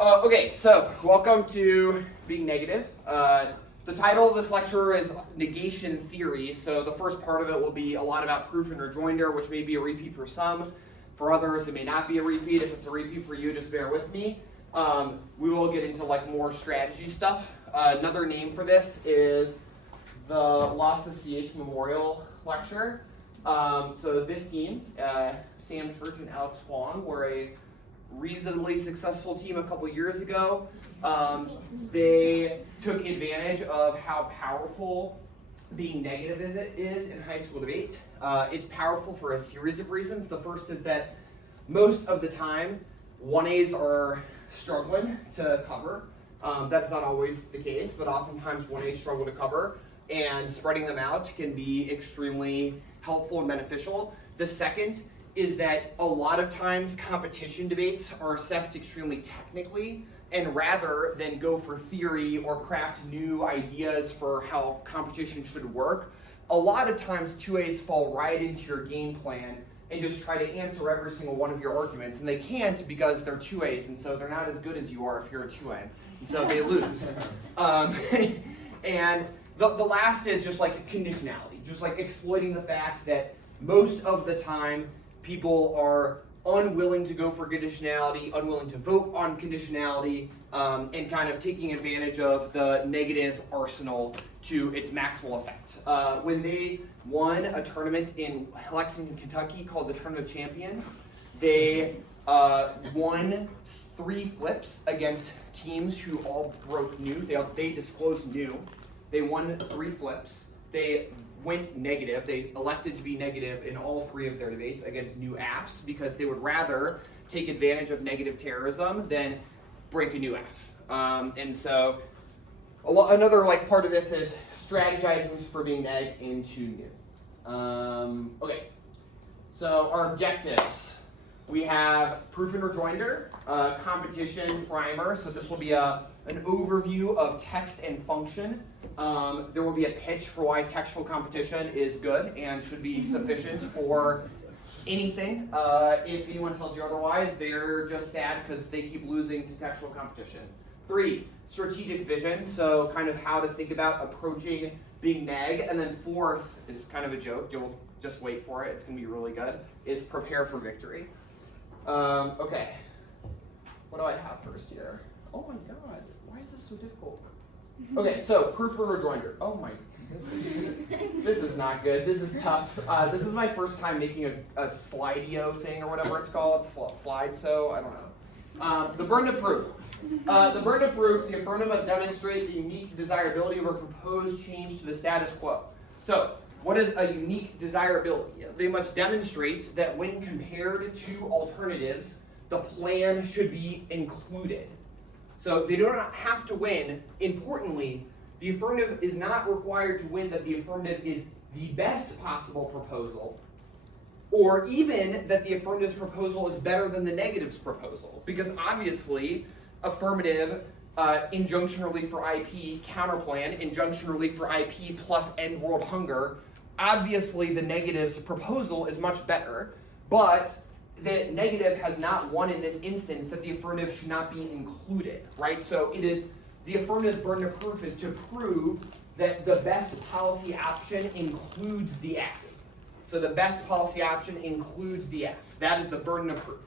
Okay, so welcome to Being Negative. The title of this lecture is Negation Theory, so the first part of it will be a lot about proof and rejoinder, which may be a repeat for some. For others, it may not be a repeat. If it's a repeat for you, just bear with me. We will get into more strategy stuff. Another name for this is the Loss of CH Memorial Lecture. So this team, Sam Church and Alex Huang, were a reasonably successful team a couple years ago. They took advantage of how powerful being negative is in high school debate. It's powerful for a series of reasons. The first is that most of the time, 1As are struggling to cover. That's not always the case, but oftentimes 1As struggle to cover, and spreading them out can be extremely helpful and beneficial. The second is that a lot of times competition debates are assessed extremely technically, and rather than go for theory or craft new ideas for how competition should work, a lot of times 2As fall right into your game plan and just try to answer every single one of your arguments, and they can't because they're 2As, and so they're not as good as you are if you're a 2A, and so they lose. And the last is just conditionality, just exploiting the fact that most of the time people are unwilling to go for conditionality, unwilling to vote on conditionality, and kind of taking advantage of the negative arsenal to its maximal effect. When they won a tournament in Lexington, Kentucky called the Tournament of Champions, they won 3 flips against teams who all broke new. They disclosed new. They won 3 flips. They went negative. They elected to be negative in all 3 of their debates against new affs because they would rather take advantage of negative terrorism than break a new aff. And so another part of this is strategizing for being neg into new. Okay, so our objectives. We have proof and rejoinder, competition primer. So this will be an overview of text and function. There will be a pitch for why textual competition is good and should be sufficient for anything. If anyone tells you otherwise, they're just sad because they keep losing to textual competition. 3, strategic vision, so kind of how to think about approaching being neg. And then 4th, it's kind of a joke, you'll just wait for it, it's going to be really good, is prepare for victory. Okay, what do I have first here? Oh my god, why is this so difficult? Okay, so proof and rejoinder. Oh my goodness, this is not good. This is tough. This is my first time making a slideo thing or whatever it's called. Slideshow, I don't know. The burden of proof. The burden of proof, the affirmative must demonstrate the unique desirability of a proposed change to the status quo. So, what is a unique desirability? They must demonstrate that when compared to alternatives, the plan should be included. So they do not have to win. Importantly, the affirmative is not required to win that the affirmative is the best possible proposal, or even that the affirmative's proposal is better than the negative's proposal. Because obviously, affirmative, injunction relief for IP, counterplan, injunction relief for IP plus end world hunger, obviously the negative's proposal is much better, but the negative has not won in this instance that the affirmative should not be included, right? So it is the affirmative's burden of proof is to prove that the best policy option includes the F. So the best policy option includes the F. That is the burden of proof.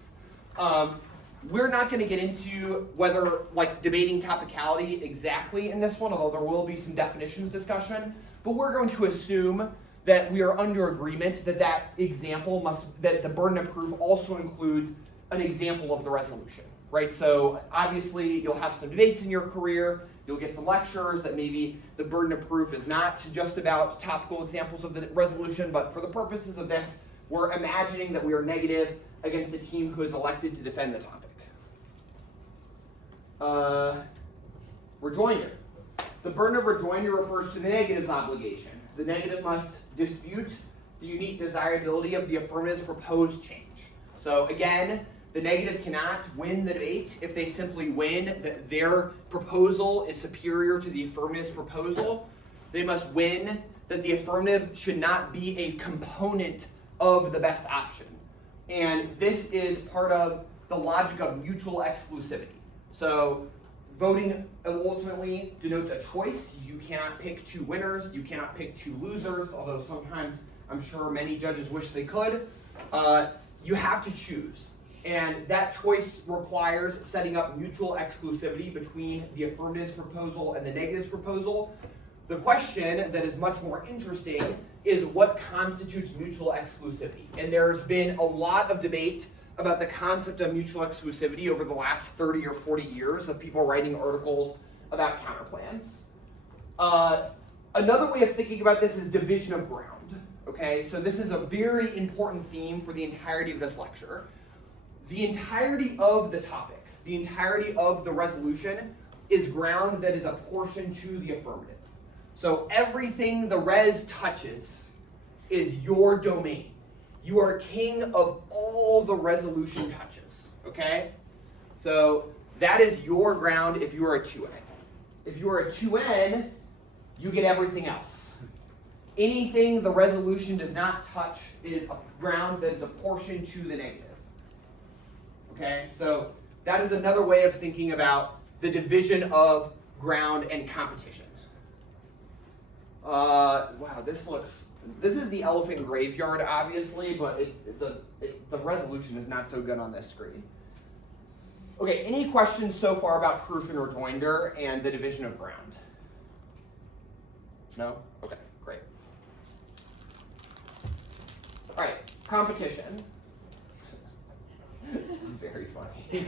We're not going to get into whether debating topicality exactly in this one, although there will be some definitions discussion, but we're going to assume that we are under agreement that that the burden of proof also includes an example of the resolution, right? So obviously you'll have some debates in your career, you'll get some lectures that maybe the burden of proof is not just about topical examples of the resolution, but for the purposes of this, we're imagining that we are negative against a team who is elected to defend the topic. Rejoinder. The burden of rejoinder refers to the negative's obligation. The negative must dispute the unique desirability of the affirmative's proposed change. So again, the negative cannot win the debate if they simply win that their proposal is superior to the affirmative's proposal. They must win that the affirmative should not be a component of the best option. And this is part of the logic of mutual exclusivity. So voting ultimately denotes a choice. You cannot pick two winners. You cannot pick two losers, although sometimes I'm sure many judges wish they could. You have to choose. And that choice requires setting up mutual exclusivity between the affirmative proposal and the negative proposal. The question that is much more interesting is what constitutes mutual exclusivity. And there's been a lot of debate about the concept of mutual exclusivity over the last 30 or 40 years of people writing articles about counterplans. Another way of thinking about this is division of ground. Okay, so this is a very important theme for the entirety of this lecture. The entirety of the topic, the entirety of the resolution is ground that is apportioned to the affirmative. So everything the res touches is your domain. You are king of all the resolution touches, okay? So that is your ground if you are a 2N. If you are a 2N, you get everything else. Anything the resolution does not touch is a ground that is apportioned to the negative. Okay, so that is another way of thinking about the division of ground and competition. Wow, this is the elephant graveyard, obviously, but the resolution is not so good on this screen. Okay, any questions so far about proof and rejoinder and the division of ground? No? Okay, great. All right, competition. It's very funny.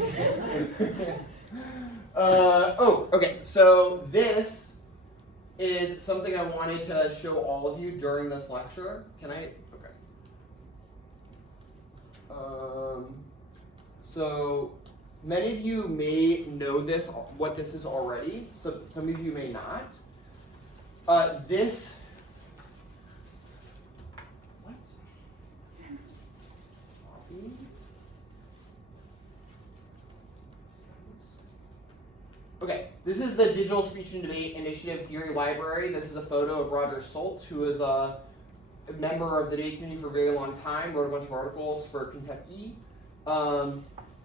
Okay, so this is something I wanted to show all of you during this lecture. Can I? Okay. So many of you may know this, what this is already. So some of you may not. This. What? Copy. Okay, this is the Digital Speech and Debate Initiative Theory Library. This is a photo of Roger Soltz, who is a member of the debate community for a very long time, wrote a bunch of articles for Kentucky.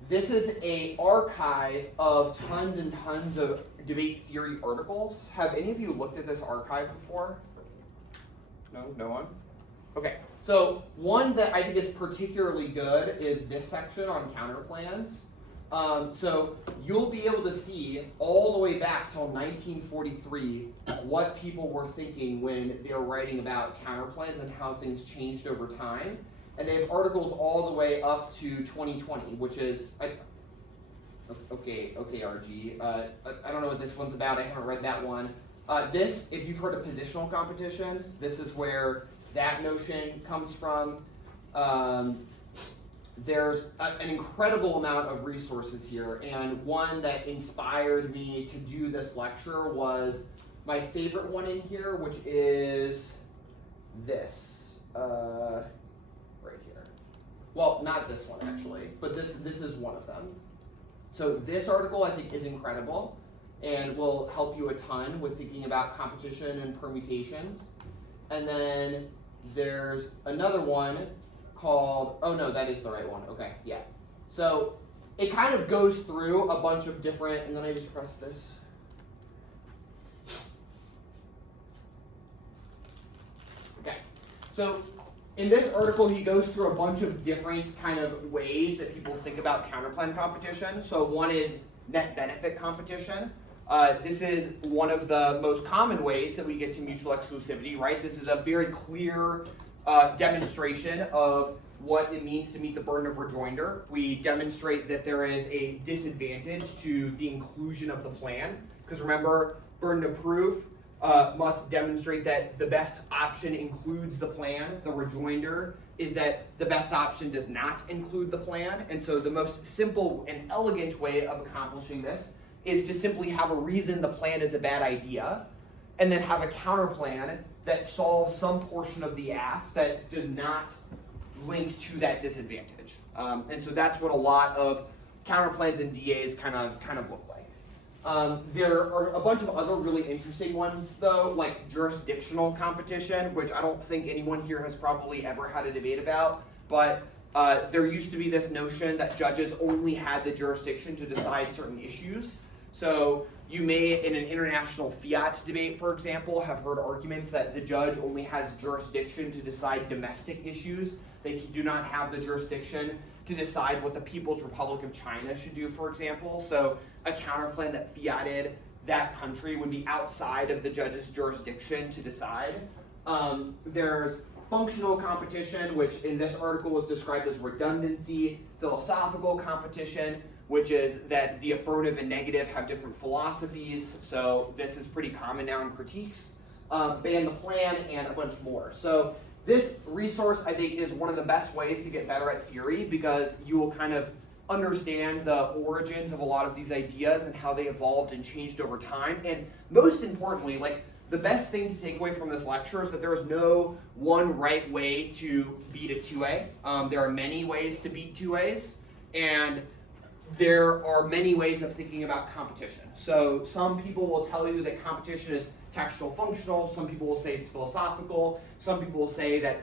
This is an archive of tons and tons of debate theory articles. Have any of you looked at this archive before? No? No one? Okay, so one that I think is particularly good is this section on counterplans. So you'll be able to see all the way back till 1943 what people were thinking when they were writing about counterplans and how things changed over time. And they have articles all the way up to 2020, which is, okay, RG. I don't know what this one's about. I haven't read that one. This, if you've heard of positional competition, this is where that notion comes from. There's an incredible amount of resources here, and one that inspired me to do this lecture was my favorite one in here, which is this, right here. Well, not this one actually, but this is one of them. So this article I think is incredible and will help you a ton with thinking about competition and permutations. And then there's another one called, oh no, that is the right one, okay, yeah. So it kind of goes through a bunch of different, and then I just press this. Okay, so in this article he goes through a bunch of different kind of ways that people think about counterplan competition. So one is net benefit competition. This is one of the most common ways that we get to mutual exclusivity, right? This is a very clear demonstration of what it means to meet the burden of rejoinder. We demonstrate that there is a disadvantage to the inclusion of the plan, because remember, burden of proof must demonstrate that the best option includes the plan. The rejoinder is that the best option does not include the plan, and so the most simple and elegant way of accomplishing this is to simply have a reason the plan is a bad idea, and then have a counter plan that solves some portion of the aff that does not link to that disadvantage. And so that's what a lot of counterplans and DAs kind of look like. There are a bunch of other really interesting ones though, like jurisdictional competition, which I don't think anyone here has probably ever had a debate about, but there used to be this notion that judges only had the jurisdiction to decide certain issues. So you may, in an international fiat debate, for example, have heard arguments that the judge only has jurisdiction to decide domestic issues. They do not have the jurisdiction to decide what the People's Republic of China should do, for example. So a counterplan that fiated that country would be outside of the judge's jurisdiction to decide. There's functional competition, which in this article was described as redundancy. Philosophical competition, which is that the affirmative and negative have different philosophies. So this is pretty common now in critiques. Ban the plan, and a bunch more. So this resource, I think, is one of the best ways to get better at theory, because you will kind of understand the origins of a lot of these ideas and how they evolved and changed over time. And most importantly, like, the best thing to take away from this lecture is that there is no one right way to beat a 2A. There are many ways to beat 2As, and there are many ways of thinking about competition. So some people will tell you that competition is textual functional, some people will say it's philosophical, some people will say that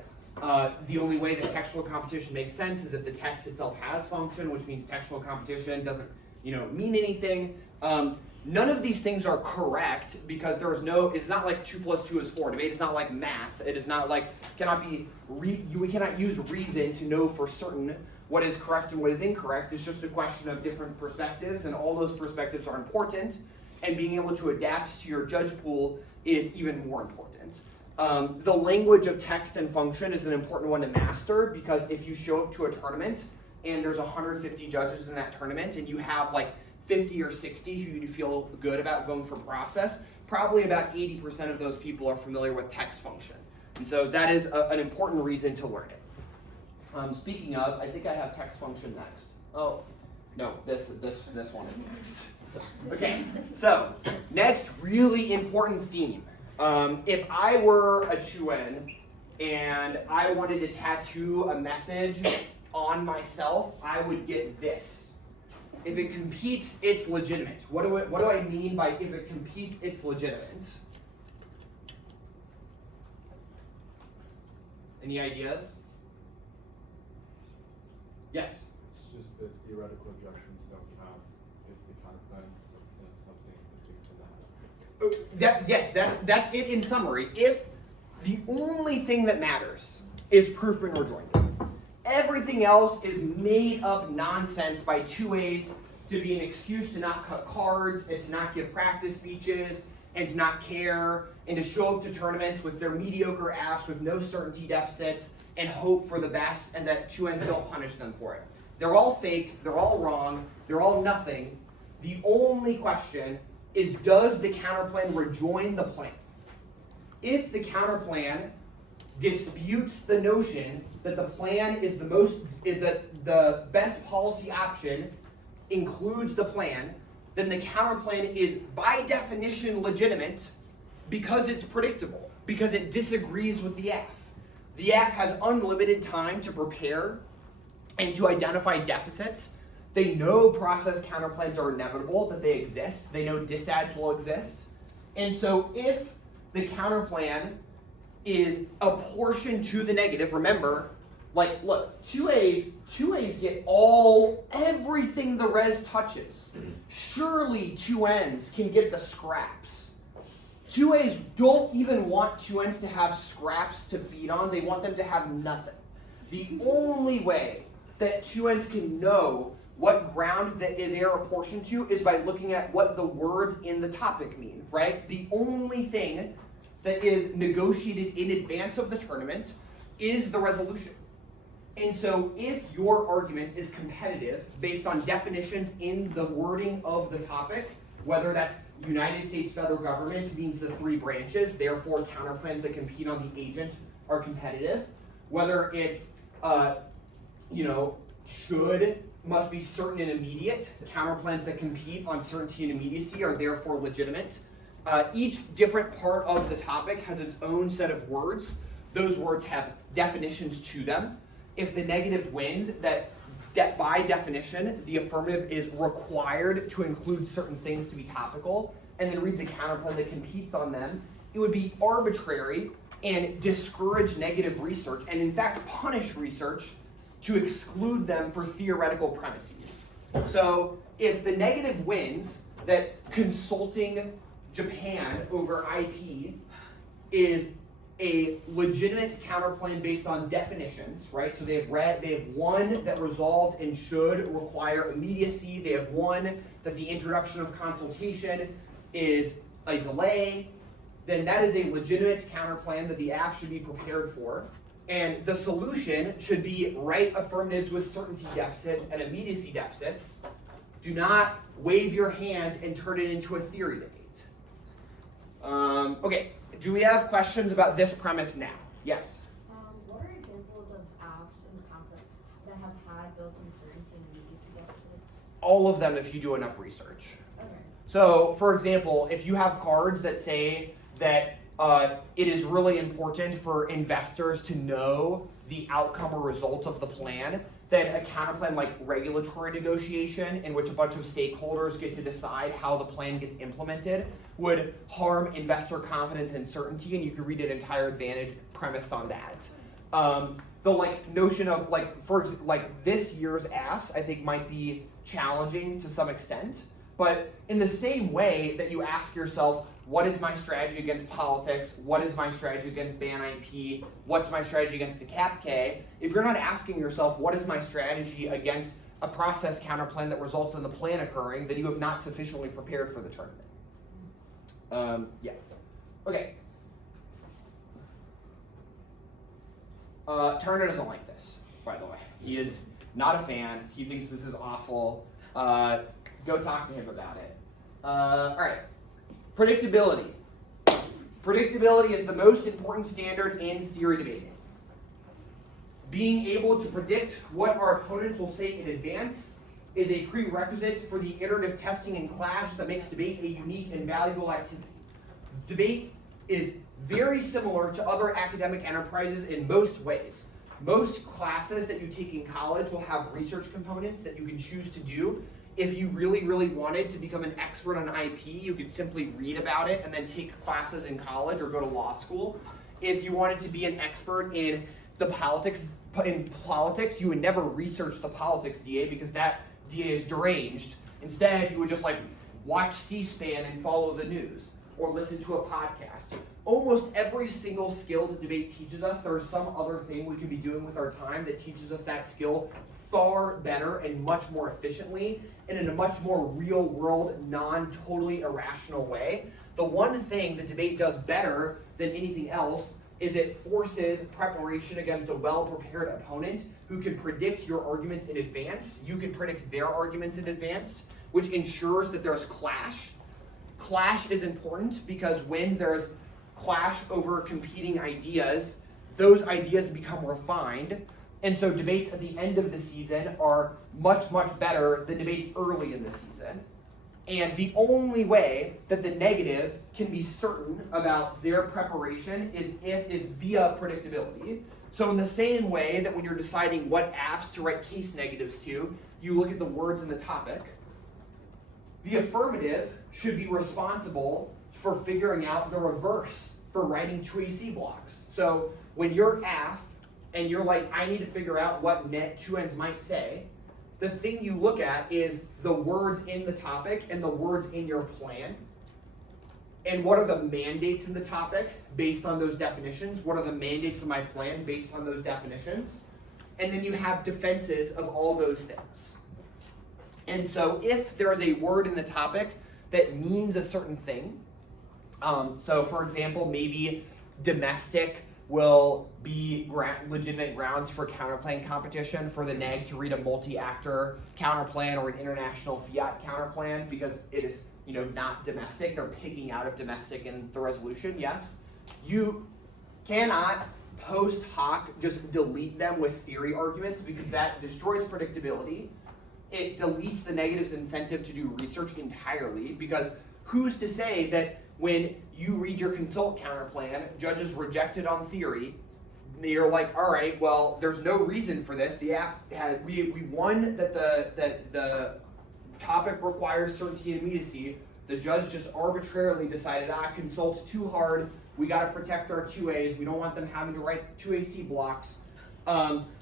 the only way that textual competition makes sense is if the text itself has function, which means textual competition doesn't, mean anything. None of these things are correct, because it's not like 2 + 2 is 4. Debate is not like math. It is not like, we cannot use reason to know for certain what is correct and what is incorrect. It's just a question of different perspectives, and all those perspectives are important, and being able to adapt to your judge pool is even more important. The language of text and function is an important one to master, because if you show up to a tournament and there's 150 judges in that tournament, and you have like 50 or 60 who you feel good about going for process, probably about 80% of those people are familiar with text function. And so that is an important reason to learn it. Speaking of, I think I have text function next. Oh, no, this one is next. Okay, so next really important theme. If I were a 2N and I wanted to tattoo a message on myself, I would get this. If it competes, it's legitimate. What do I mean by if it competes, it's legitimate? Any ideas? Yes? It's just that theoretical objections don't count if the counterclaim represents something distinct from that. Yes, that's it in summary. If the only thing that matters is proof and rejoinder, everything else is made up nonsense by 2As to be an excuse to not cut cards, and to not give practice speeches, and to not care, and to show up to tournaments with their mediocre affs with no certainty deficits, and hope for the best, and that 2Ns don't punish them for it. They're all fake, they're all wrong, they're all nothing. The only question is, does the counterplan rejoin the plan? If the counterplan disputes the notion that the plan is the best policy option includes the plan, then the counterplan is by definition legitimate, because it's predictable, because it disagrees with the aff. The aff has unlimited time to prepare and to identify deficits. They know process counterplans are inevitable, that they exist. They know disads will exist. And so if the counterplan is apportioned to the negative, remember, like, look, 2As get everything the res touches. Surely 2Ns can get the scraps. 2As don't even want 2Ns to have scraps to feed on. They want them to have nothing. The only way that 2Ns can know what ground that they're apportioned to is by looking at what the words in the topic mean, right? The only thing that is negotiated in advance of the tournament is the resolution. And so if your argument is competitive based on definitions in the wording of the topic, whether that's United States federal government means the 3 branches, therefore counterplans that compete on the agent are competitive, whether it's, should, must be certain and immediate, counterplans that compete on certainty and immediacy are therefore legitimate. Each different part of the topic has its own set of words. Those words have definitions to them. If the negative wins, that by definition, the affirmative is required to include certain things to be topical, and then reads a counterplan that competes on them, it would be arbitrary and discourage negative research, and in fact punish research to exclude them for theoretical premises. So if the negative wins that consulting Japan over IP is a legitimate counterclaim based on definitions, right? So they have one that resolved and should require immediacy. They have one that the introduction of consultation is a delay. Then that is a legitimate counterclaim that the AF should be prepared for. And the solution should be write affirmatives with certainty deficits and immediacy deficits. Do not wave your hand and turn it into a theory debate. Okay, do we have questions about this premise now? Yes? What are examples of affs in the past that have had built-in certainty and immediacy deficits? All of them if you do enough research. Okay. So, for example, if you have cards that say that it is really important for investors to know the outcome or result of the plan, then a counterplan like regulatory negotiation, in which a bunch of stakeholders get to decide how the plan gets implemented, would harm investor confidence and certainty, and you could read an entire advantage premised on that. The notion of this year's AFs, I think might be challenging to some extent, but in the same way that you ask yourself, what is my strategy against politics? What is my strategy against ban IP? What's my strategy against the CAPK? If you're not asking yourself, what is my strategy against a process counterplan that results in the plan occurring, then you have not sufficiently prepared for the tournament. Yeah. Okay. Turner doesn't like this, by the way. He is not a fan. He thinks this is awful. Go talk to him about it. All right. Predictability. Predictability is the most important standard in theory debating. Being able to predict what our opponents will say in advance is a prerequisite for the iterative testing and clash that makes debate a unique and valuable activity. Debate is very similar to other academic enterprises in most ways. Most classes that you take in college will have research components that you can choose to do. If you really, really wanted to become an expert on IP, you could simply read about it and then take classes in college or go to law school. If you wanted to be an expert in politics, you would never research the politics DA because that DA is deranged. Instead, you would just watch C-SPAN and follow the news or listen to a podcast. Almost every single skill that debate teaches us, there is some other thing we could be doing with our time that teaches us that skill far better and much more efficiently and in a much more real world, non-totally irrational way. The one thing that debate does better than anything else is it forces preparation against a well-prepared opponent who can predict your arguments in advance. You can predict their arguments in advance, which ensures that there's clash. Clash is important because when there's clash over competing ideas, those ideas become refined. And so debates at the end of the season are much, much better than debates early in the season. And the only way that the negative can be certain about their preparation is via predictability. So in the same way that when you're deciding what affs to write case negatives to, you look at the words in the topic, the affirmative should be responsible for figuring out the reverse for writing 2AC blocks. So when you're aff, and you're like, I need to figure out what net 2ends might say, the thing you look at is the words in the topic and the words in your plan. And what are the mandates in the topic based on those definitions? What are the mandates of my plan based on those definitions? And then you have defenses of all those things. And so if there is a word in the topic that means a certain thing, so for example, maybe domestic will be legitimate grounds for counterplan competition for the neg to read a multi-actor counterplan or an international fiat counterplan because it is not domestic. They're picking out of domestic in the resolution, yes. You cannot post hoc just delete them with theory arguments because that destroys predictability. It deletes the negative's incentive to do research entirely because who's to say that when you read your consult counterplan, judges reject it on theory, you're like, all right, well, there's no reason for this. The AF had we won that the topic requires certainty and immediacy. The judge just arbitrarily decided, consult's too hard. We got to protect our 2As. We don't want them having to write 2AC blocks.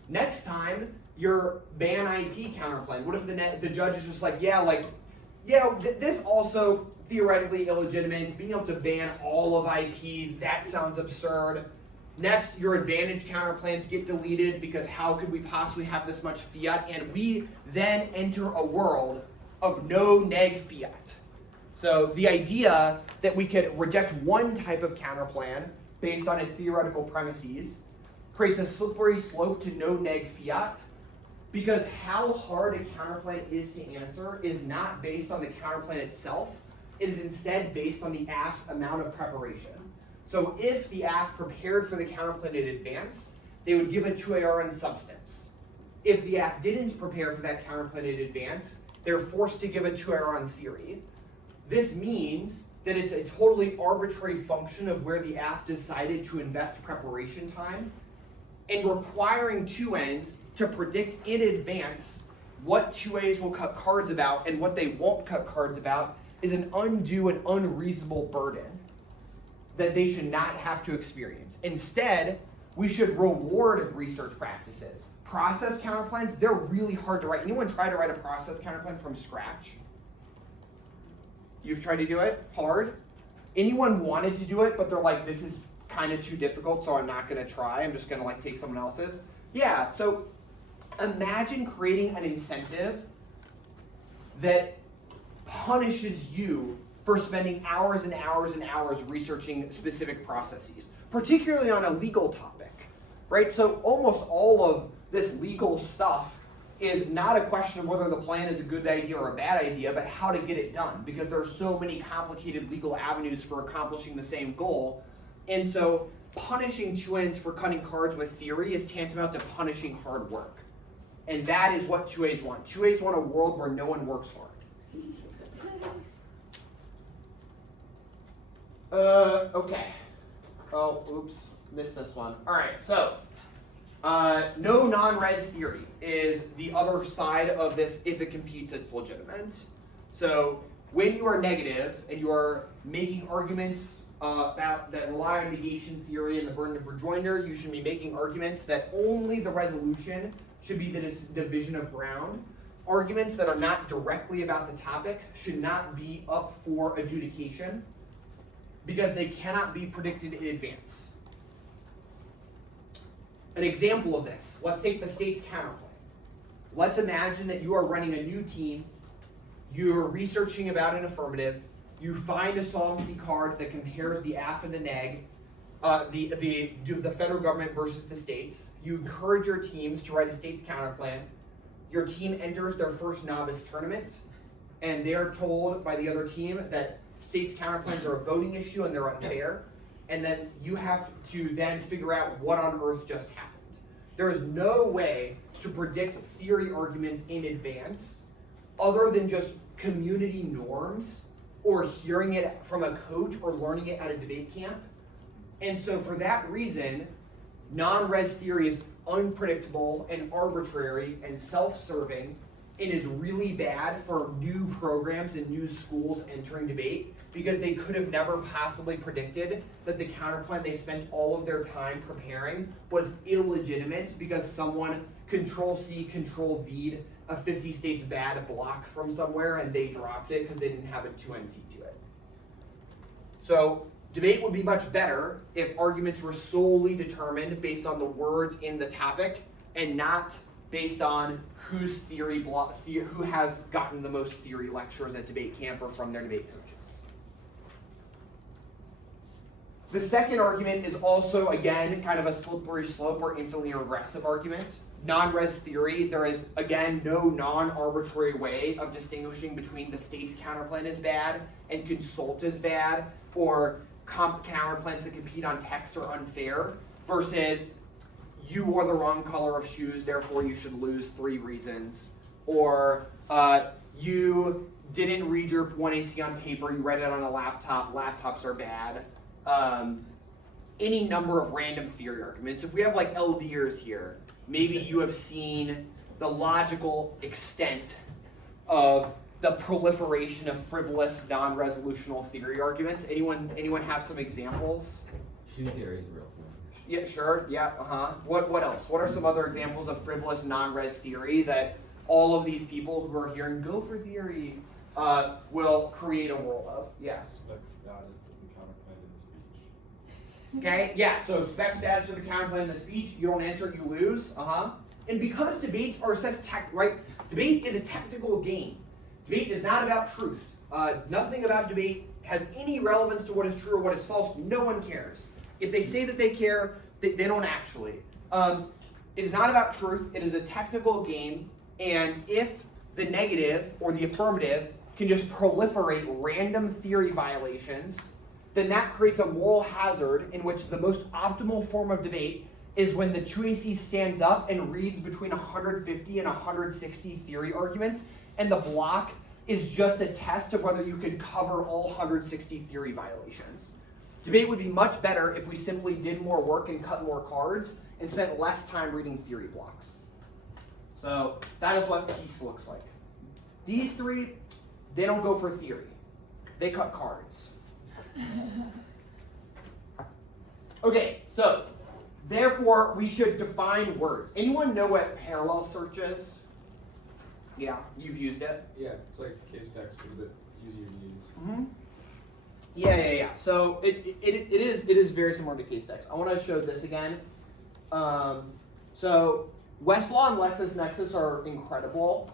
Next time, your ban IP counterplan? What if the judge is just like, this also theoretically illegitimate, being able to ban all of IP, that sounds absurd. Next, your advantage counterplans get deleted because how could we possibly have this much fiat? And we then enter a world of no neg fiat. So the idea that we could reject one type of counterplan based on its theoretical premises creates a slippery slope to no neg fiat, because how hard a counterplan is to answer is not based on the counterplan itself. It is instead based on the aff's amount of preparation. So if the aff prepared for the counterplan in advance, they would give a 2AR in substance. If the aff didn't prepare for that counterplan in advance, they're forced to give a 2AR on theory. This means that it's a totally arbitrary function of where the aff decided to invest preparation time, and requiring 2Ns to predict in advance what 2As will cut cards about and what they won't cut cards about is an undue and unreasonable burden that they should not have to experience. Instead, we should reward research practices. Process counterplans, they're really hard to write. Anyone try to write a process counterplan from scratch? You've tried to do it? Hard? Anyone wanted to do it, but they're like, this is kind of too difficult, so I'm not gonna try. I'm just gonna take someone else's. Yeah, so imagine creating an incentive that punishes you for spending hours and hours and hours researching specific processes, particularly on a legal topic, right? So almost all of this legal stuff is not a question of whether the plan is a good idea or a bad idea, but how to get it done, because there are so many complicated legal avenues for accomplishing the same goal. And so punishing 2Ns for cutting cards with theory is tantamount to punishing hard work. And that is what 2As want. 2As want a world where no one works hard. Okay. Oh, oops, missed this one. All right, so no non-res theory is the other side of this. If it competes, it's legitimate. So when you are negative and you are making arguments about that rely on negation theory and the burden of rejoinder, you should be making arguments that only the resolution should be the division of ground. Arguments that are not directly about the topic should not be up for adjudication, because they cannot be predicted in advance. An example of this, let's take the state's counterplan. Let's imagine that you are running a new team, you're researching about an affirmative, you find a solvency card that compares the aff and the neg, the federal government versus the states. You encourage your teams to write a state's counterplan. Your team enters their first novice tournament, and they're told by the other team that states counterplans are a voting issue and they're unfair, and then you have to then figure out what on earth just happened. There is no way to predict theory arguments in advance other than just community norms or hearing it from a coach or learning it at a debate camp. And so for that reason, non-res theory is unpredictable and arbitrary and self-serving, and is really bad for new programs and new schools entering debate, because they could have never possibly predicted that the counterplan they spent all of their time preparing was illegitimate because someone Control-C, Control-V'd a 50 states bad block from somewhere and they dropped it because they didn't have a 2NC to it. So debate would be much better if arguments were solely determined based on the words in the topic and not based on whose who has gotten the most theory lectures at debate camp or from their debate coaches. The second argument is also, again, kind of a slippery slope or infinitely regressive argument. Non-res theory, there is, again, no non-arbitrary way of distinguishing between the state's counterplan is bad and consult is bad, or counterplans that compete on text are unfair, versus you wore the wrong color of shoes, therefore you should lose 3 reasons, or you didn't read your 1AC on paper, you read it on a laptop, laptops are bad. Any number of random theory arguments. If we have like LDers here, maybe you have seen the logical extent of the proliferation of frivolous, non-resolutional theory arguments. Anyone have some examples? Shoe theory is a real thing, for Yeah, sure. Yeah. What else? What are some other examples of frivolous non-res theory that all of these people who are hearing gopher theory will create a world of? Yeah. Spec status of the counterclaim in the speech. Okay. Yeah. So spec status of the counterclaim in the speech. You don't answer, you lose. And because debates are assessed right? Debate is a technical game. Debate is not about truth. Nothing about debate has any relevance to what is true or what is false. No one cares. If they say that they care, they don't actually. It is not about truth. It is a technical game. And if the negative or the affirmative can just proliferate random theory violations, then that creates a moral hazard in which the most optimal form of debate is when the 2AC stands up and reads between 150 and 160 theory arguments, and the block is just a test of whether you can cover all 160 theory violations. Debate would be much better if we simply did more work and cut more cards and spent less time reading theory blocks. So that is what peace looks like. These three, they don't go for theory. They cut cards. Okay, so therefore we should define words. Anyone know what parallel search is? Yeah, you've used it. Yeah, it's like case text, but a bit easier to use. Mm-hmm. Yeah. So it is very similar to case text. I want to show this again. So Westlaw and LexisNexis are incredible.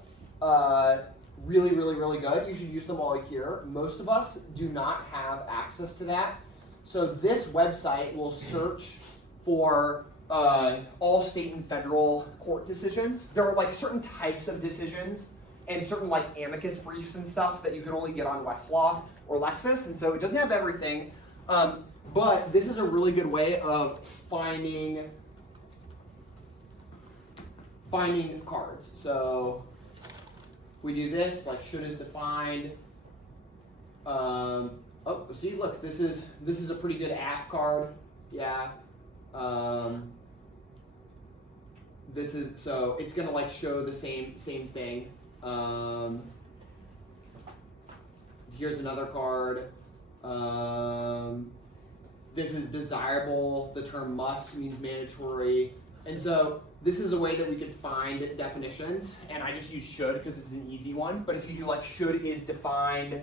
Really good. You should use them while you're here. Most of us do not have access to that. So this website will search for all state and federal court decisions. There are like certain types of decisions and certain like amicus briefs and stuff that you can only get on Westlaw or Lexis, and so it doesn't have everything. But this is a really good way of finding cards. So we do this, like should is defined. Oh, see, look, this is a pretty good aff card. Yeah. This is, so it's gonna like show the same thing. Here's another card. This is desirable. The term must means mandatory. And so this is a way that we could find definitions. And I just use should because it's an easy one. But if you do like should is defined,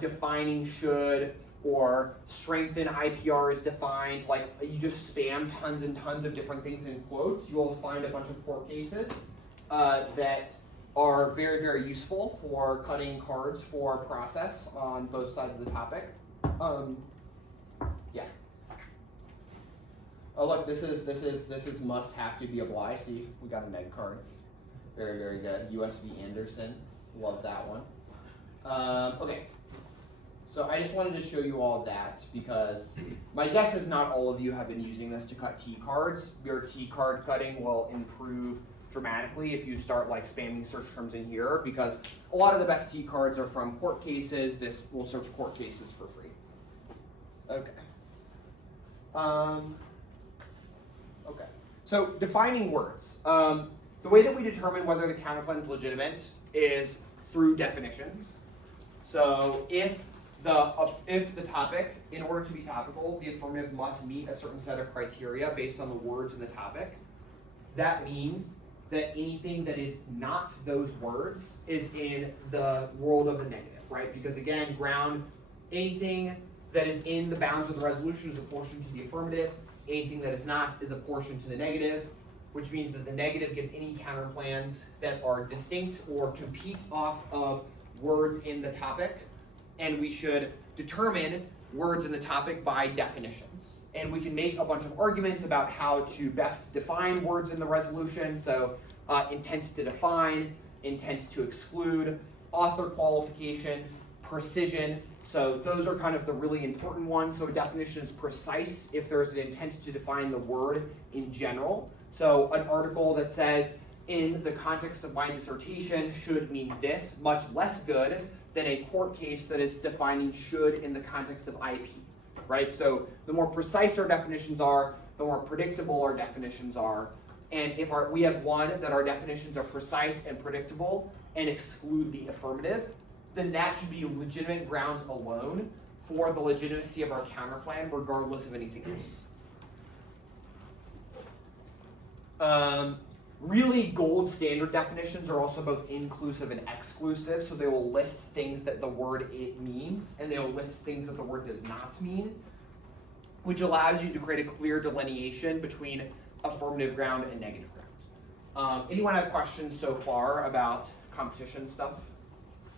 defining should, or strengthen IPR is defined, like you just spam tons and tons of different things in quotes, you will find a bunch of court cases that are very useful for cutting cards for process on both sides of the topic. Yeah. Oh look, this is must have to be obliged. See, we got a neg card. Very good. US v. Anderson. Love that one. Okay. So I just wanted to show you all that because my guess is not all of you have been using this to cut T cards. Your T card cutting will improve dramatically if you start like spamming search terms in here, because a lot of the best T cards are from court cases. This will search court cases for free. Okay. Okay. So defining words. The way that we determine whether the counterclaim is legitimate is through definitions. So if the topic, in order to be topical, the affirmative must meet a certain set of criteria based on the words in the topic, that means that anything that is not those words is in the world of the negative, right? Because again, anything that is in the bounds of the resolution is apportioned to the affirmative. Anything that is not is apportioned to the negative, which means that the negative gets any counterplans that are distinct or compete off of words in the topic. And we should determine words in the topic by definitions. And we can make a bunch of arguments about how to best define words in the resolution. So intent to define, intent to exclude, author qualifications, precision. So those are kind of the really important ones. So a definition is precise if there's an intent to define the word in general. So an article that says, in the context of my dissertation, should means this, much less good than a court case that is defining should in the context of IP, right? So the more precise our definitions are, the more predictable our definitions are. And if we have one that our definitions are precise and predictable and exclude the affirmative, then that should be legitimate grounds alone for the legitimacy of our counterplan, regardless of anything else. Really, gold standard definitions are also both inclusive and exclusive, so they will list things that the word it means, and they will list things that the word does not mean, which allows you to create a clear delineation between affirmative ground and negative ground. Anyone have questions so far about competition stuff?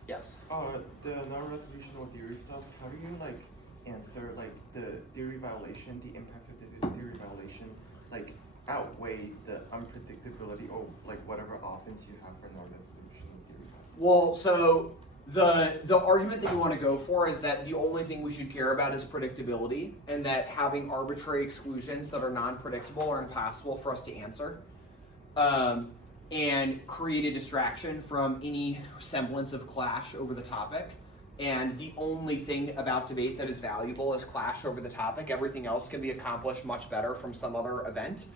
Yes? The non-resolutional theory stuff, how do you like answer like the theory violation, the impacts of the theory violation, like outweigh the unpredictability or like whatever offense you have for non-resolutional theory violation? Well, so the argument that you want to go for is that the only thing we should care about is predictability, and that having arbitrary exclusions that are non-predictable are impossible for us to answer, and create a distraction from any semblance of clash over the topic. And the only thing about debate that is valuable is clash over the topic. Everything else can be accomplished much better from some other event.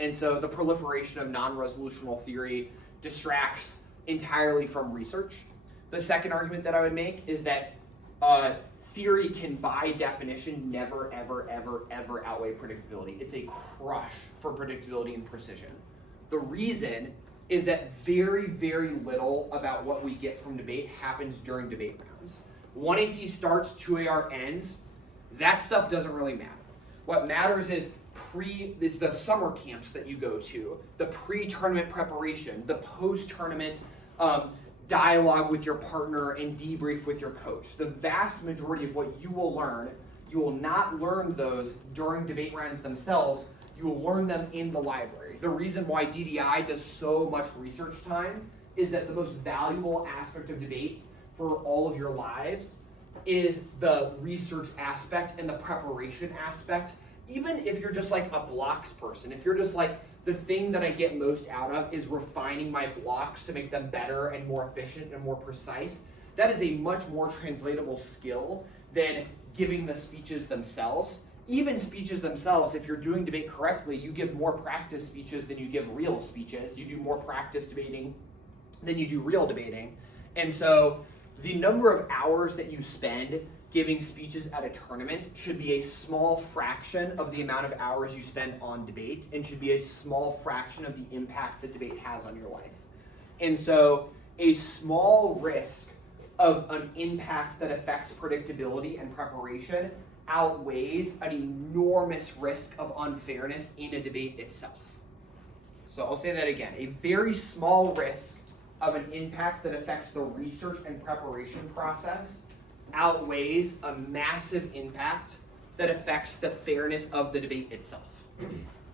And so the proliferation of non-resolutional theory distracts entirely from research. The second argument that I would make is that theory can, by definition, never, ever, ever, ever outweigh predictability. It's a crush for predictability and precision. The reason is that very, very little about what we get from debate happens during debate rounds. 1AC starts, 2AR ends. That stuff doesn't really matter. What matters is the summer camps that you go to, the pre-tournament preparation, the post-tournament dialogue with your partner and debrief with your coach. The vast majority of what you will learn, you will not learn those during debate rounds themselves. You will learn them in the library. The reason why DDI does so much research time is that the most valuable aspect of debates for all of your lives is the research aspect and the preparation aspect. Even if you're just like a blocks person, if you're just like, the thing that I get most out of is refining my blocks to make them better and more efficient and more precise, that is a much more translatable skill than giving the speeches themselves. Even speeches themselves, if you're doing debate correctly, you give more practice speeches than you give real speeches. You do more practice debating than you do real debating. And so the number of hours that you spend giving speeches at a tournament should be a small fraction of the amount of hours you spend on debate, and should be a small fraction of the impact that debate has on your life. And so a small risk of an impact that affects predictability and preparation outweighs an enormous risk of unfairness in a debate itself. So I'll say that again. A very small risk of an impact that affects the research and preparation process outweighs a massive impact that affects the fairness of the debate itself.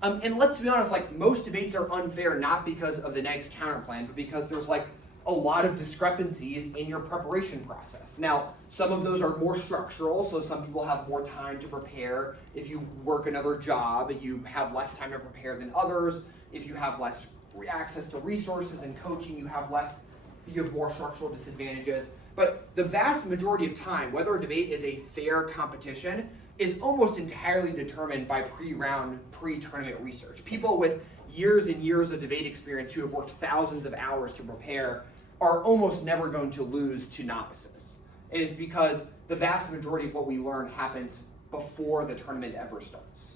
And let's be honest, like most debates are unfair not because of the next counterplan, but because there's like a lot of discrepancies in your preparation process. Now, some of those are more structural, so some people have more time to prepare. If you work another job, you have less time to prepare than others. If you have less access to resources and coaching, you have more structural disadvantages. But the vast majority of time, whether a debate is a fair competition, is almost entirely determined by pre-round, pre-tournament research. People with years and years of debate experience who have worked thousands of hours to prepare are almost never going to lose to novices. And it's because the vast majority of what we learn happens before the tournament ever starts.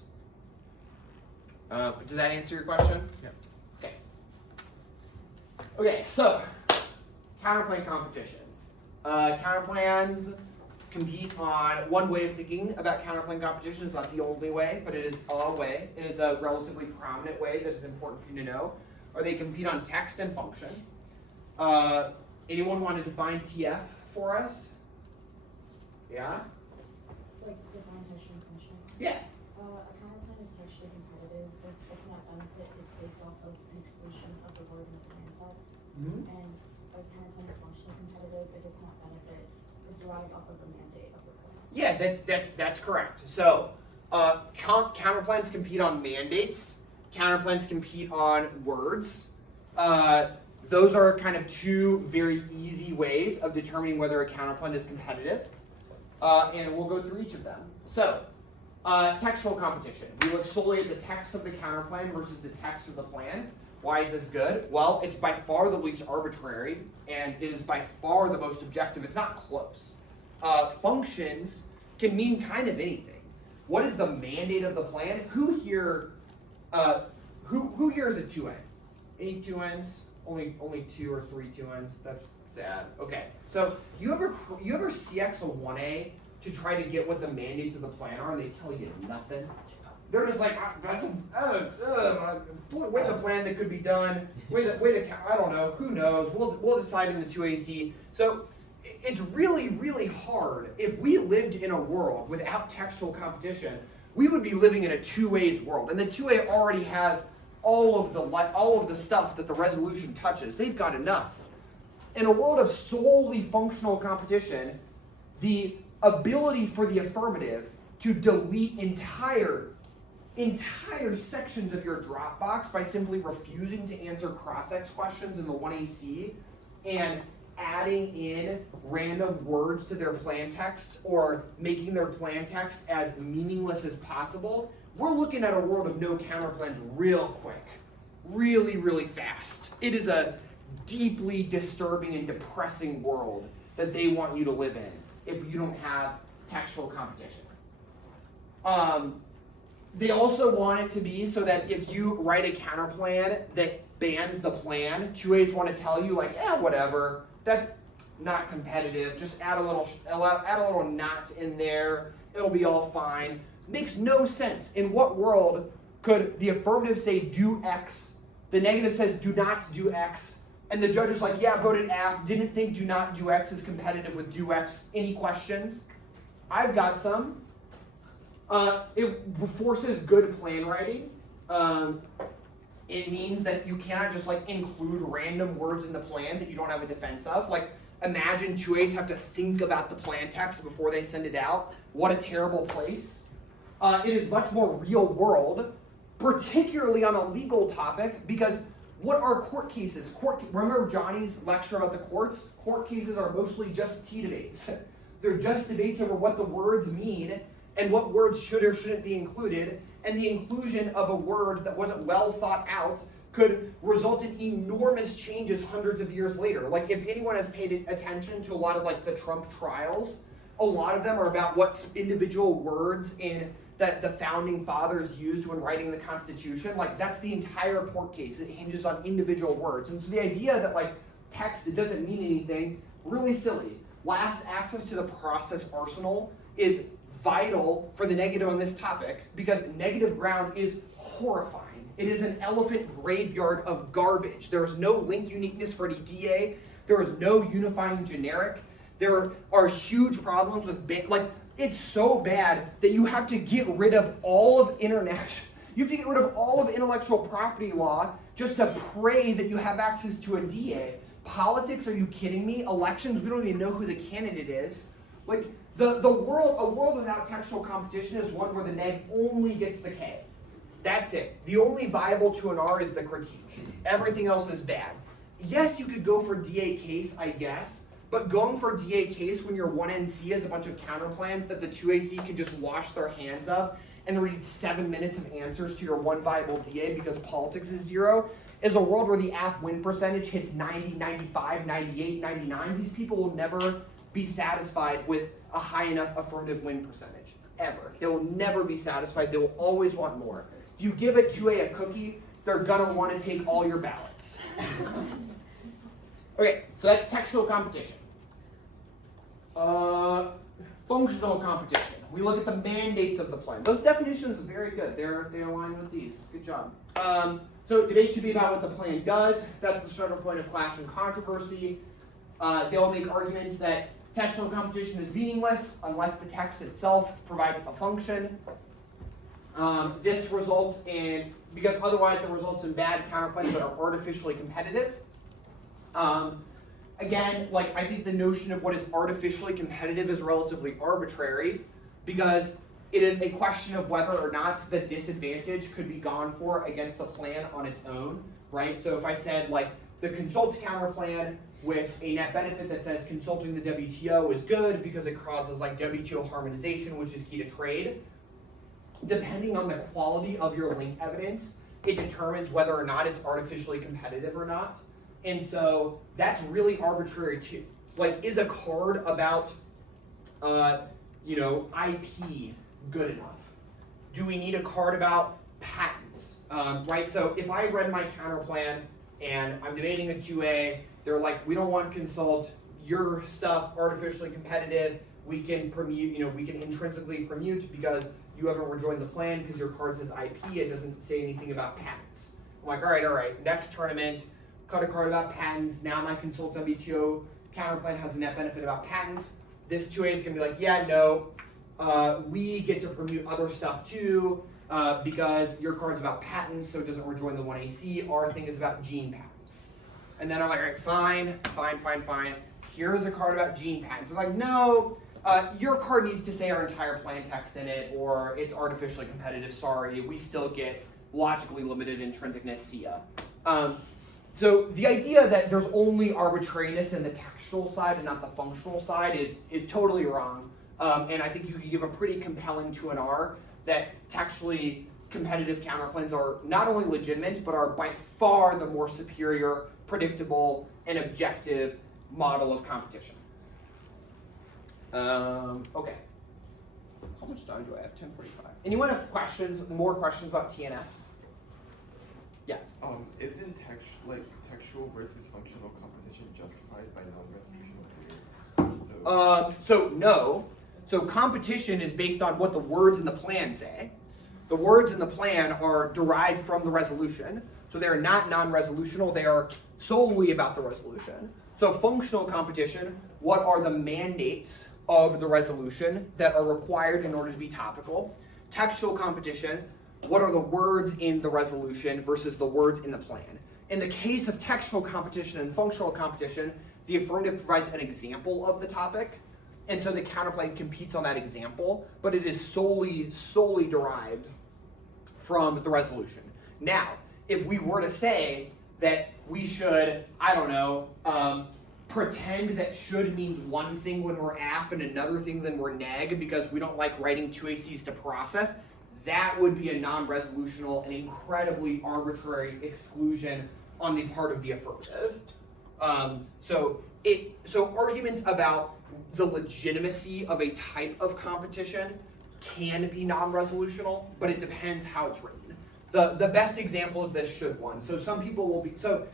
Does that answer your question? Yeah. Okay. Okay, so counterplan competition. Counterplans compete on one way of thinking about counterplan competition. It's not the only way, but it is a way. It is a relatively prominent way that is important for you to know. Or they compete on text and function. Anyone want to define TF for us? Yeah? Like define textual function. Yeah. A counterplan is textually competitive if its net benefit is based off of an exclusion of the word in the plain text. Mm-hmm. And a counterplan is functionally competitive if its net benefit is derived off of the mandate of the plan. Yeah, that's correct. So counterplans compete on mandates. Counterplans compete on words. Those are kind of two very easy ways of determining whether a counterplan is competitive. And we'll go through each of them. So, textual competition. We look solely at the text of the counterplan versus the text of the plan. Why is this good? Well, it's by far the least arbitrary, and it is by far the most objective. It's not close. Functions can mean kind of anything. What is the mandate of the plan? Who here who here is a 2N? Any 2Ns? Only 2 or 3 2Ns. That's sad. Okay, so you ever CX a 1A to try to get what the mandates of the plan are, and they tell you nothing? They're just like, that's way the plan that could be done. I don't know. Who knows? We'll decide in the 2AC. So it's really, really hard. If we lived in a world without textual competition, we would be living in a 2A's world, and the 2A already has all of the stuff that the resolution touches. They've got enough. In a world of solely functional competition, the ability for the affirmative to delete entire sections of your Dropbox by simply refusing to answer cross-ex questions in the 1AC and adding in random words to their plan text or making their plan text as meaningless as possible, we're looking at a world of no counterplans real quick, really, really fast. It is a deeply disturbing and depressing world that they want you to live in if you don't have textual competition. They also want it to be so that if you write a counterplan that bans the plan, 2As want to tell you like, whatever, that's not competitive. Just add a little not in there. It'll be all fine. Makes no sense. In what world could the affirmative say do X, the negative says do not do X, and the judge is like, yeah, voted F, didn't think do not do X is competitive with do X. Any questions? I've got some. It forces good plan writing. It means that you cannot just like include random words in the plan that you don't have a defense of. Like, imagine 2As have to think about the plan text before they send it out. What a terrible place. It is much more real world, particularly on a legal topic, because what are court cases? Remember Johnny's lecture about the courts? Court cases are mostly just T debates. They're just debates over what the words mean and what words should or shouldn't be included, and the inclusion of a word that wasn't well thought out could result in enormous changes hundreds of years later. Like, if anyone has paid attention to a lot of like the Trump trials, a lot of them are about what individual words in that the founding fathers used when writing the Constitution. Like, that's the entire court case. It hinges on individual words. And so the idea that like text, it doesn't mean anything, really silly. Last access to the process arsenal is vital for the negative on this topic because negative ground is horrifying. It is an elephant graveyard of garbage. There is no link uniqueness for any DA. There is no unifying generic. There are huge problems with it's so bad that you have to get rid of all of intellectual property law just to pray that you have access to a DA. Politics, are you kidding me? Elections, we don't even know who the candidate is. Like, a world without textual competition is one where the neg only gets the K. That's it. The only viable to an R is the critique. Everything else is bad. Yes, you could go for DA case, I guess, but going for DA case when your 1NC has a bunch of counterplans that the 2AC can just wash their hands of and read 7 minutes of answers to your one viable DA because politics is 0, is a world where the AF win percentage hits 90, 95, 98, 99. These people will never be satisfied with a high enough affirmative win percentage, ever. They will never be satisfied. They will always want more. If you give a 2A a cookie, they're gonna want to take all your ballots. Okay, so that's textual competition. Functional competition. We look at the mandates of the plan. Those definitions are very good. They align with these. Good job. So debate should be about what the plan does. That's the starting point of clash and controversy. They'll make arguments that textual competition is meaningless unless the text itself provides a function. This results in, because otherwise it results in bad counterplans that are artificially competitive. Again, like, I think the notion of what is artificially competitive is relatively arbitrary because it is a question of whether or not the disadvantage could be gone for against the plan on its own, right? So if I said, like, the consult counterplan with a net benefit that says consulting the WTO is good because it causes, like, WTO harmonization, which is key to trade, depending on the quality of your link evidence, it determines whether or not it's artificially competitive or not. And so that's really arbitrary too. Like, is a card about, IP good enough? Do we need a card about patents? right? So if I read my counter plan and I'm debating a 2A, they're like, we don't want to consult your stuff artificially competitive. We can permute, we can intrinsically permute because you haven't rejoined the plan because your card says IP. It doesn't say anything about patents. I'm like, all right. Next tournament, cut a card about patents. Now my consult WTO counter plan has a net benefit about patents. This 2A is gonna be like, yeah, no, we get to permute other stuff too because your card's about patents, so it doesn't rejoin the 1AC. Our thing is about gene patents. And then I'm like, all right, fine. Here's a card about gene patents. I'm like, no, your card needs to say our entire plan text in it, or it's artificially competitive. Sorry, we still get logically limited intrinsicness. See ya. So the idea that there's only arbitrariness in the textual side and not the functional side is totally wrong. And I think you can give a pretty compelling 2NR that textually competitive counterplans are not only legitimate, but are by far the more superior, predictable, and objective model of competition. Okay. How much time do I have? 10:45. Anyone have questions, more questions about TNF? Yeah. Isn't textual versus functional competition justified by non-resolutional theory? So no. So competition is based on what the words in the plan say. The words in the plan are derived from the resolution. So they're not non-resolutional, they are solely about the resolution. So functional competition, what are the mandates of the resolution that are required in order to be topical? Textual competition, what are the words in the resolution versus the words in the plan? In the case of textual competition and functional competition, the affirmative provides an example of the topic, and so the counterplan competes on that example, but it is solely derived from the resolution. Now, if we were to say that we should, pretend that should means one thing when we're aff and another thing when we're neg because we don't like writing 2ACs to process, that would be a non-resolutional and incredibly arbitrary exclusion on the part of the affirmative. So arguments about the legitimacy of a type of competition can be non-resolutional, but it depends how it's written. The best example is this should one. So some people will be, to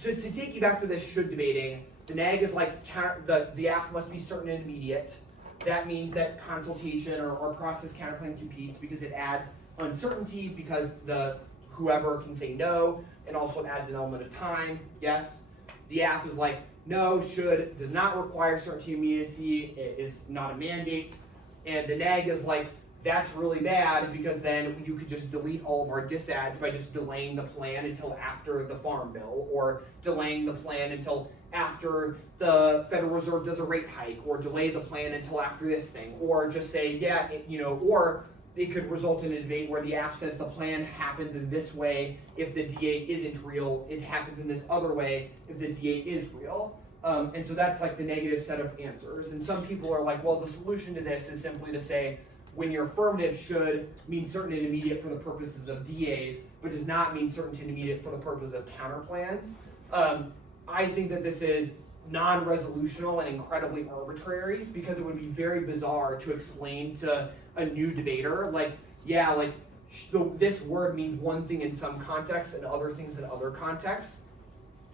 take you back to this should debating, the neg is like the aff must be certain and immediate. That means that consultation or process counterplan competes because it adds uncertainty because whoever can say no, and also it adds an element of time, yes. The aff is like, no, should does not require certainty immediacy, it is not a mandate. And the neg is like, that's really bad because then you could just delete all of our disads by just delaying the plan until after the farm bill, or delaying the plan until after the Federal Reserve does a rate hike, or delay the plan until after this thing, or just say, or it could result in a debate where the aff says the plan happens in this way if the DA isn't real, it happens in this other way if the DA is real. And so that's like the negative set of answers. And some people are like, well, the solution to this is simply to say, when your affirmative should mean certain and immediate for the purposes of DAs, but does not mean certain and immediate for the purpose of counterplans. I think that this is non-resolutional and incredibly arbitrary because it would be very bizarre to explain to a new debater, this word means one thing in some contexts and other things in other contexts.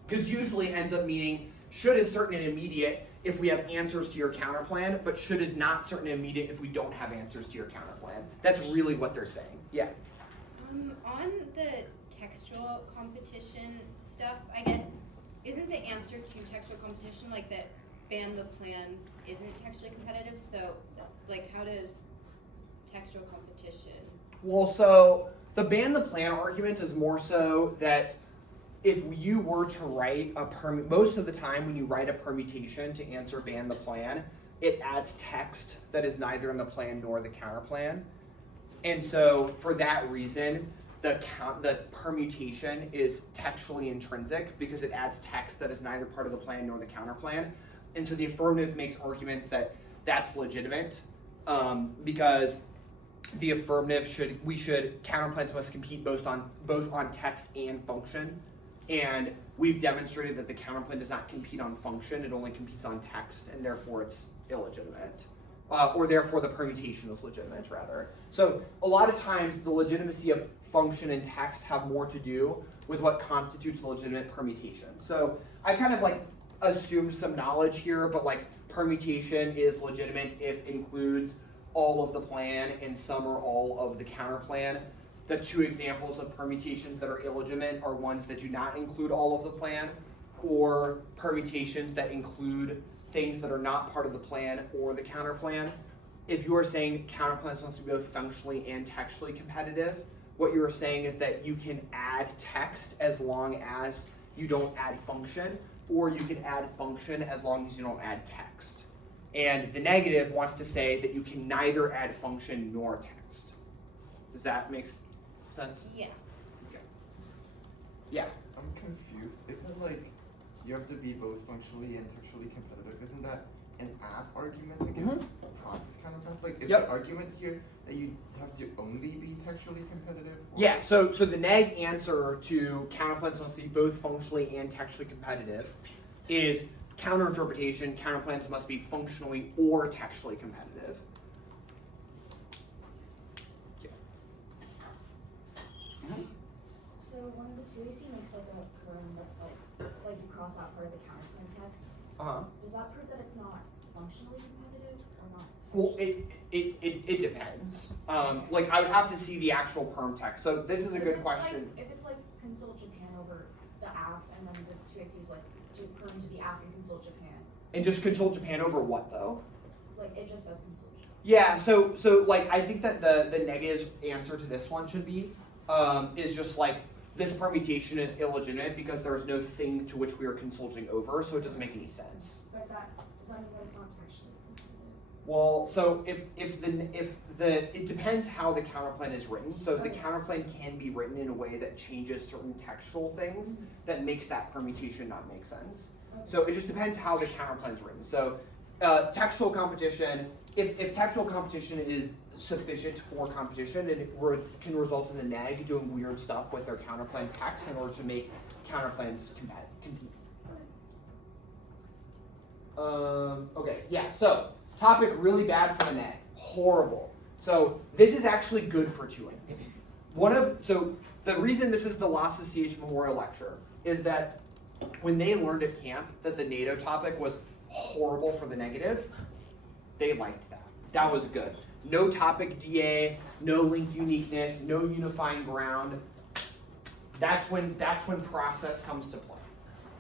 Because usually it ends up meaning should is certain and immediate if we have answers to your counterplan, but should is not certain and immediate if we don't have answers to your counterplan. That's really what they're saying. Yeah. On the textual competition stuff, I guess, isn't the answer to textual competition like that ban the plan isn't textually competitive? So, how does textual competition? Well, so the ban the plan argument is more so that if you were to write most of the time when you write a permutation to answer ban the plan, it adds text that is neither in the plan nor the counterplan. And so for that reason, the permutation is textually intrinsic because it adds text that is neither part of the plan nor the counterplan. And so the affirmative makes arguments that that's legitimate because the affirmative counterplans must compete both on text and function. And we've demonstrated that the counterplan does not compete on function, it only competes on text, and therefore it's illegitimate. Or therefore the permutation is legitimate, rather. So a lot of times the legitimacy of function, and text have more to do with what constitutes a legitimate permutation. So I kind of like assumed some knowledge here, but like permutation is legitimate if it includes all of the plan and some or all of the counterplan. The two examples of permutations that are illegitimate are ones that do not include all of the plan, or permutations that include things that are not part of the plan or the counterplan. If you are saying counterplans must be both functionally and textually competitive, what you are saying is that you can add text as long as you don't add function, or you can add function as long as you don't add text. And the negative wants to say that you can neither add function nor text. Does that make sense? Yeah. Okay. Yeah. I'm confused. Isn't like you have to be both functionally and textually competitive? Isn't that an aff argument against process counterpath? Like, is the argument here that you have to only be textually competitive? Or? Yeah. So the neg answer to counterplans must be both functionally and textually competitive is counterinterpretation. Counterplans must be functionally or textually competitive. So one of the two AC makes like a perm that's like you cross out part of the counterplan text. Does that prove that it's not functionally competitive or not? Well, it depends. Like I would have to see the actual perm text. So this is a good question. If it's like consult Japan over the aff, and then the two ACs like do perm to the aff and consult Japan. And just consult Japan over what though? Like it just says consult Japan. Yeah. So like I think that the negative answer to this one should be is just like this permutation is illegitimate because there is no thing to which we are consulting over, so it doesn't make any sense. But does that mean that it's not textually competitive? Well, so if it depends how the counterplan is written. So the counterplan can be written in a way that changes certain textual things that makes that permutation not make sense. So it just depends how the counterplan is written. So textual competition, if textual competition is sufficient for competition, and it can result in the neg doing weird stuff with their counterplan text in order to make counterplans compete. Okay, yeah, so topic really bad for the neg, horrible. So this is actually good for 2As. So the reason this is the Last CH Memorial Lecture is that when they learned at camp that the NATO topic was horrible for the negative, they liked that. That was good. No topic DA, no link uniqueness, no unifying ground. That's when process comes to play,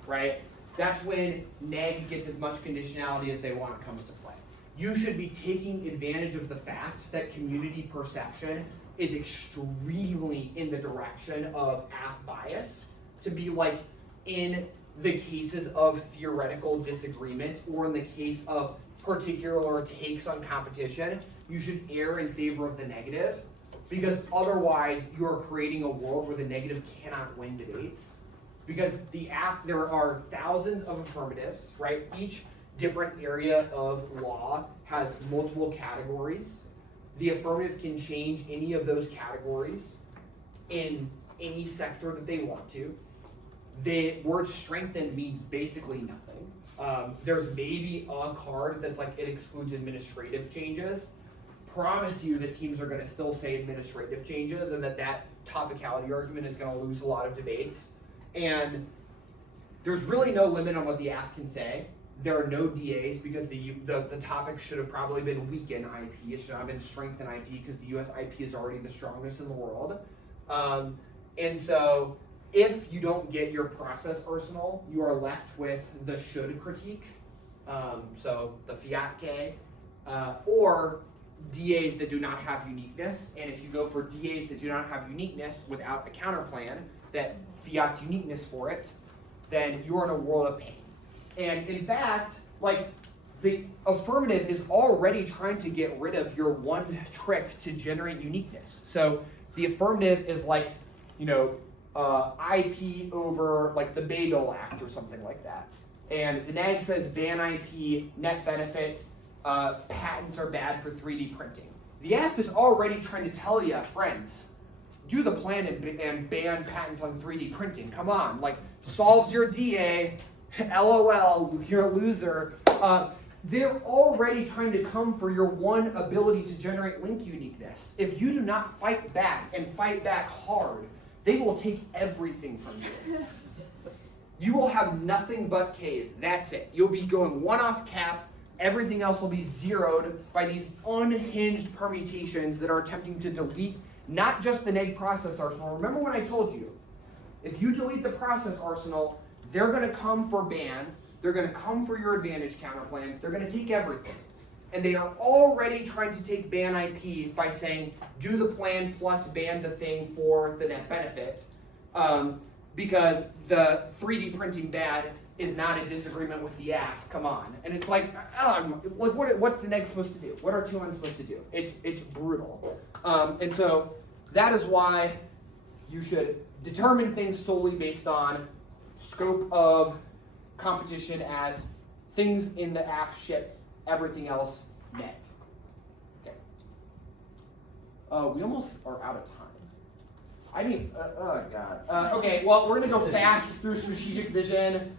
right? That's when neg gets as much conditionality as they want comes to play. You should be taking advantage of the fact that community perception is extremely in the direction of aff bias to be like in the cases of theoretical disagreement or in the case of particular takes on competition, you should err in favor of the negative, because otherwise you're creating a world where the negative cannot win debates. Because there are thousands of affirmatives, right? Each different area of law has multiple categories. The affirmative can change any of those categories in any sector that they want to. The word strengthen means basically nothing. There's maybe a card that's like it excludes administrative changes. Promise you that teams are going to still say administrative changes and that topicality argument is going to lose a lot of debates. And there's really no limit on what the aff can say. There are no DAs because the topic should have probably been weaken IP. It should not have been strengthen IP because the US IP is already the strongest in the world. And so if you don't get your process arsenal, you are left with the should critique. So the fiat K, or DAs that do not have uniqueness. And if you go for DAs that do not have uniqueness without a counter plan that fiat uniqueness for it, then you're in a world of pain. And in fact, like the affirmative is already trying to get rid of your one trick to generate uniqueness. So the affirmative is like, IP over like the Bayh-Dole Act or something like that. And the neg says ban IP, net benefit, patents are bad for 3D printing. The aff is already trying to tell you, friends, do the plan and ban patents on 3D printing. Come on, like solves your DA, LOL, you're a loser. they're already trying to come for your one ability to generate link uniqueness. If you do not fight back and fight back hard, they will take everything from you. You will have nothing but Ks. That's it. You'll be going one off cap. Everything else will be zeroed by these unhinged permutations that are attempting to delete not just the neg process arsenal. Remember when I told you, if you delete the process arsenal, they're going to come for ban. They're going to come for your advantage counterplans. They're going to take everything. And they are already trying to take ban IP by saying, do the plan plus ban the thing for the net benefit. Because the 3D printing bad is not a disagreement with the aff. Come on. And it's like what's the neg supposed to do? What are 2N supposed to do? It's brutal. And so that is why you should determine things solely based on scope of competition as things in the aff ship, everything else neg. Okay. We almost are out of time. I need, oh god. Okay, well, we're gonna go fast through strategic vision.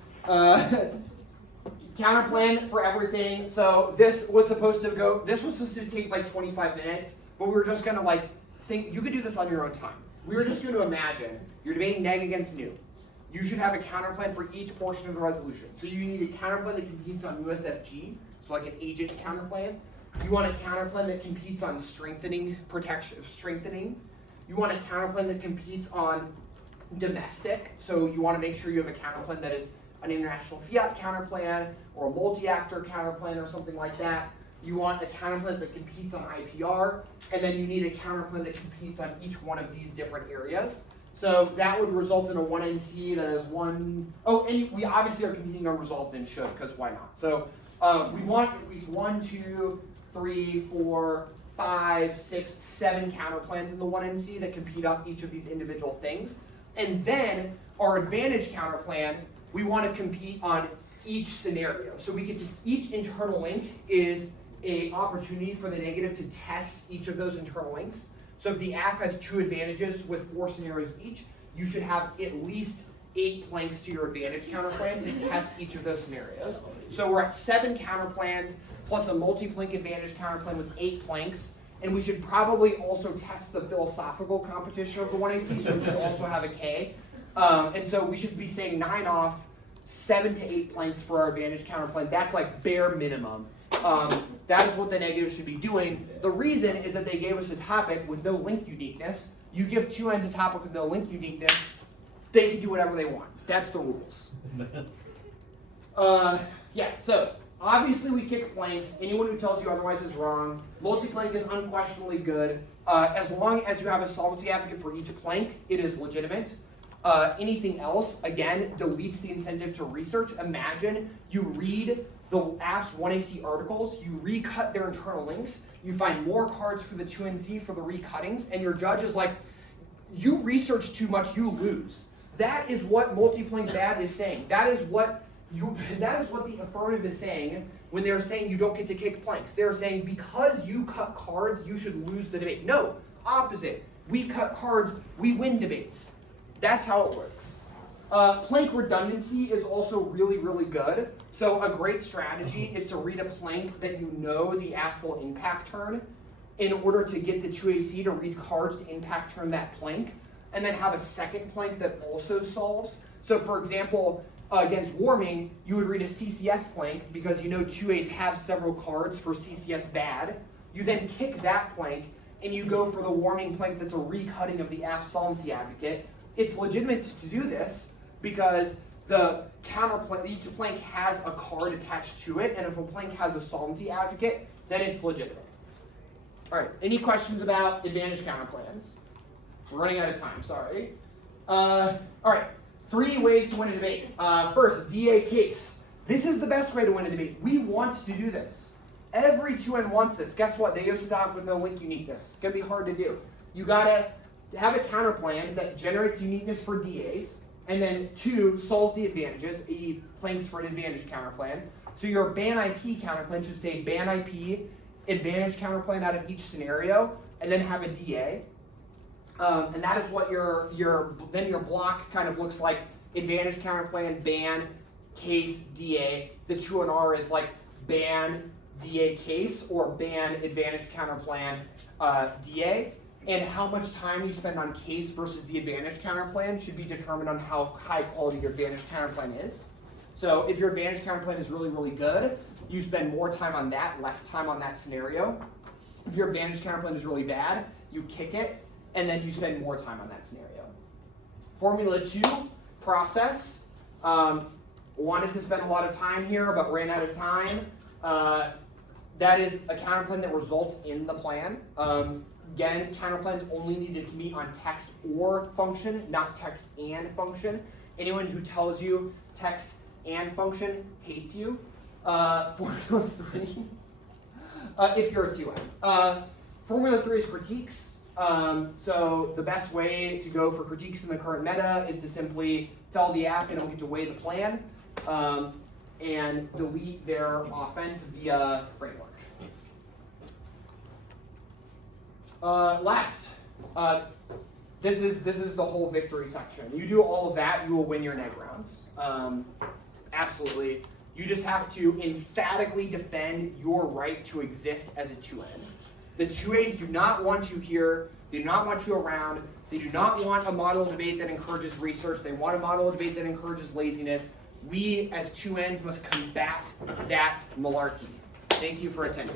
Counterplan for everything. So this was supposed to take like 25 minutes, but we were just gonna like think, you could do this on your own time. We were just gonna imagine you're debating neg against new. You should have a counterplan for each portion of the resolution. So you need a counterplan that competes on USFG, so like an agent counterplan. You want a counterplan that competes on strengthening. You want a counterplan that competes on domestic. So you want to make sure you have a counterplan that is an international fiat counterplan or a multi-actor counterplan or something like that. You want a counterplan that competes on IPR, and then you need a counterplan that competes on each one of these different areas. So that would result in a 1NC that is and we obviously are competing on resolved and should, because why not? So we want at least 1, 2, 3, 4, 5, 6, 7 counterplans in the 1NC that compete off each of these individual things. And then our advantage counterplan, we want to compete on each scenario. So we get to, each internal link is an opportunity for the negative to test each of those internal links. So if the app has 2 advantages with 4 scenarios each, you should have at least 8 planks to your advantage counterplan to test each of those scenarios. So we're at 7 counterplans plus a multi-plank advantage counterplan with 8 planks. And we should probably also test the philosophical competition of the 1AC, so we should also have a K. And so we should be saying 9 off, 7 to 8 planks for our advantage counterplan. That's like bare minimum. That is what the negative should be doing. The reason is that they gave us a topic with no link uniqueness. You give 2N's a topic with no link uniqueness, they can do whatever they want. That's the rules. Yeah, so obviously we kick planks. Anyone who tells you otherwise is wrong. Multi-plank is unquestionably good. As long as you have a solvency advocate for each plank, it is legitimate. Anything else, again, deletes the incentive to research. Imagine you read the AFS 1AC articles, you recut their internal links, you find more cards for the 2NC for the recuttings, and your judge is like, you research too much, you lose. That is what multi-plank bad is saying. That is what the affirmative is saying when they're saying you don't get to kick planks. They're saying because you cut cards, you should lose the debate. No, opposite. We cut cards, we win debates. That's how it works. Plank redundancy is also really, really good. So a great strategy is to read a plank that you know the AF will impact turn in order to get the 2AC to read cards to impact turn that plank, and then have a second plank that also solves. So for example, against warming, you would read a CCS plank because you know 2As have several cards for CCS bad. You then kick that plank and you go for the warming plank that's a recutting of the AF solvency advocate. It's legitimate to do this because the counterplank, each plank has a card attached to it, and if a plank has a solvency advocate, then it's legitimate. All right, any questions about advantage counterplans? We're running out of time, sorry. All right, 3 ways to win a debate. First, DA case. This is the best way to win a debate. We want to do this. Every 2N wants this. Guess what? They use stop with no link uniqueness. It's gonna be hard to do. You gotta have a counterplan that generates uniqueness for DAs, and then 2, solve the advantages, i.e. planks for an advantage counterplan. So your ban IP counterplan should say ban IP, advantage counterplan out of each scenario, and then have a DA. And that is what then your block kind of looks like: advantage counterplan, ban, case, DA. The 2NR is like ban DA case or ban advantage counterplan DA, and how much time you spend on case versus the advantage counterplan should be determined on how high quality your advantage counterplan is. So if your advantage counterplan is really, really good, you spend more time on that, less time on that scenario. If your advantage counterplan is really bad, you kick it, and then you spend more time on that scenario. Formula 2, process. Wanted to spend a lot of time here, but ran out of time. That is a counterplan that results in the plan. Again, counterplans only need to meet on text or function, not text and function. Anyone who tells you text and function hates you. Formula 3, if you're a 2N. Formula 3 is critiques. So the best way to go for critiques in the current meta is to simply tell the app they don't get to weigh the plan and delete their offense via framework. Last, this is the whole victory section. You do all of that, you will win your neg rounds. Absolutely. You just have to emphatically defend your right to exist as a 2N. The 2As do not want you here. They do not want you around. They do not want a model debate that encourages research. They want a model debate that encourages laziness. We, as 2Ns, must combat that malarkey. Thank you for attending.